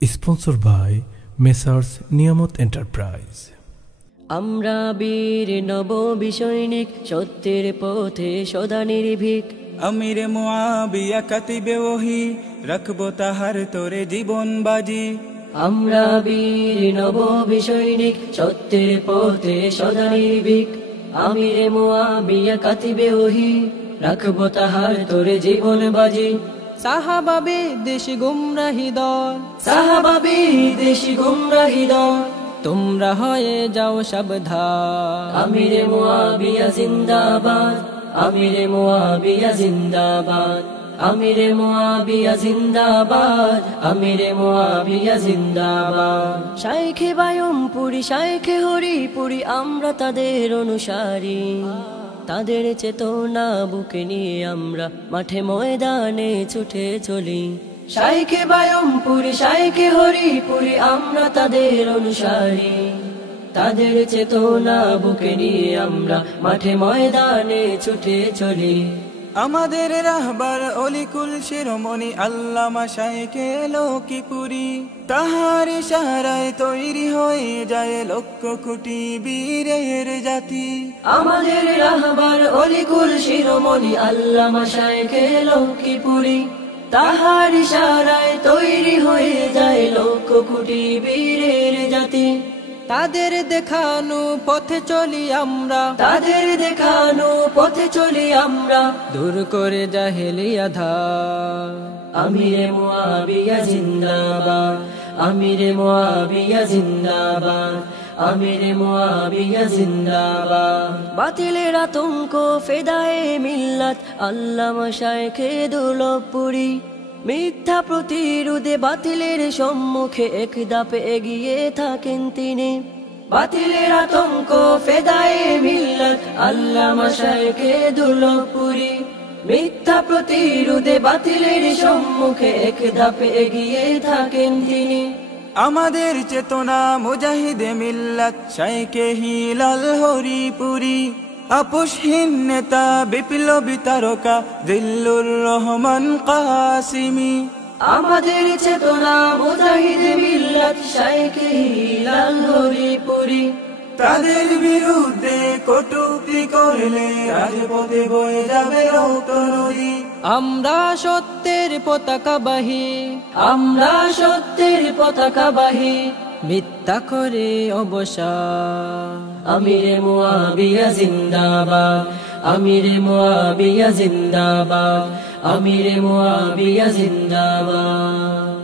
Sponsored by Messrs Niyamot Enterprise. আমরা বীর নববী সৈনিক সত্যের পথে সদা নির্ভীক। আমির মুআবিয়া কাতিবে ওহি রাখবো তাহার তোরে জীবন বাজি। আমরা বীর নববী সৈনিক সত্যের পথে সদা নির্ভীক। আমির মুআবিয়া কাতিবে ওহি রাখবো তাহার তোরে জীবন বাজি। সাহাবাবে দেশি গুমরাহি দল, সাহাবাবে দেশি গুমরাহি দল, তোমরা হয়ে যাও সাবধান। আমিরে মুআবিয়া জিন্দাবাদ, আমিরে মুআবিয়া জিন্দাবাদ, আমিরে মুআবিয়া জিন্দাবাদ, আমিরে মুআবিয়া জিন্দাবাদ। শাইখে বায়মপুরি শাইখে হরিপুরি আমরা তাদের অনুসারী। তাদের চেতনা বুকে নিয়ে আমরা মাঠে ময়দানে ছুটে চলি। শাইখে বায়মপুরি শাইখে হরিপুরি আমরা তাদের অনুসারী। তাদের চেতনা বুকে নিয়ে আমরা মাঠে ময়দানে ছুটে চলি। আমাদের রাহবার অলিকুল শিরোমণি আল্লামা শাইখে লক্ষ্মীপুরী, তাহার ইশারায় তৈরি হয়ে যায় লক্ষ কোটি বীরের জাতি। আমাদের রাহবার অলিকুল শিরোমণি আল্লামা শাইখে লক্ষ্মীপুরী, তাহার ইশারায় তৈরি হয়ে যায় লক্ষ কোটি বীরের জাতি। তাদের দেখানো পথে চলি আমরা, তাদের দেখানো পথে চলি আমরা, দূর করে জাহেলিয়া ধার। আমিরে মুআবিয়া জিন্দাবাদ, আমিরে মুআবিয়া জিন্দাবাদ, আমিরে মুআবিয়া জিন্দাবাদ। বাতিলের আতঙ্ক ফেদায়ে মিল্লাত আল্লামা শাইখে দুর্লভপুরী। মিথ্যা প্রতিরোধে বাতিলের সম্মুখে এক ধাপে এগিয়ে থাকেন তিনি। বাতিলের আতঙ্ক ফেদায়ে মিল্লাত আল্লামা শাইখে দুর্লভপুরী। মিথ্যা প্রতিরোধে বাতিলের সম্মুখে এক ধাপে এগিয়ে থাকেন তিনি। আমাদের চেতনা মুজাহিদে মিল্লাত শাইখে হিলাল হরিপুরী, আপোষহীন নেতা বিপ্লবী তারকা জিল্লুর রহমান কাসিমি। আমাদের চেতনা মুজাহিদে মিল্লাত শাইখে হিলাল হরিপুরী। তাদের বিরুদ্ধে কটূক্তি করলে রাজপথে বয়ে যাবে রক্ত নদী। আমরা সত্যের পতাকাবাহী, আমরা সত্যের পতাকাবাহী, মিথ্যা করে অবসান। আমিরে মুআবিয়া জিন্দাবাদ, আমিরে মুআবিয়া জিন্দাবাদ, আমিরে মুআবিয়া জিন্দাবাদ।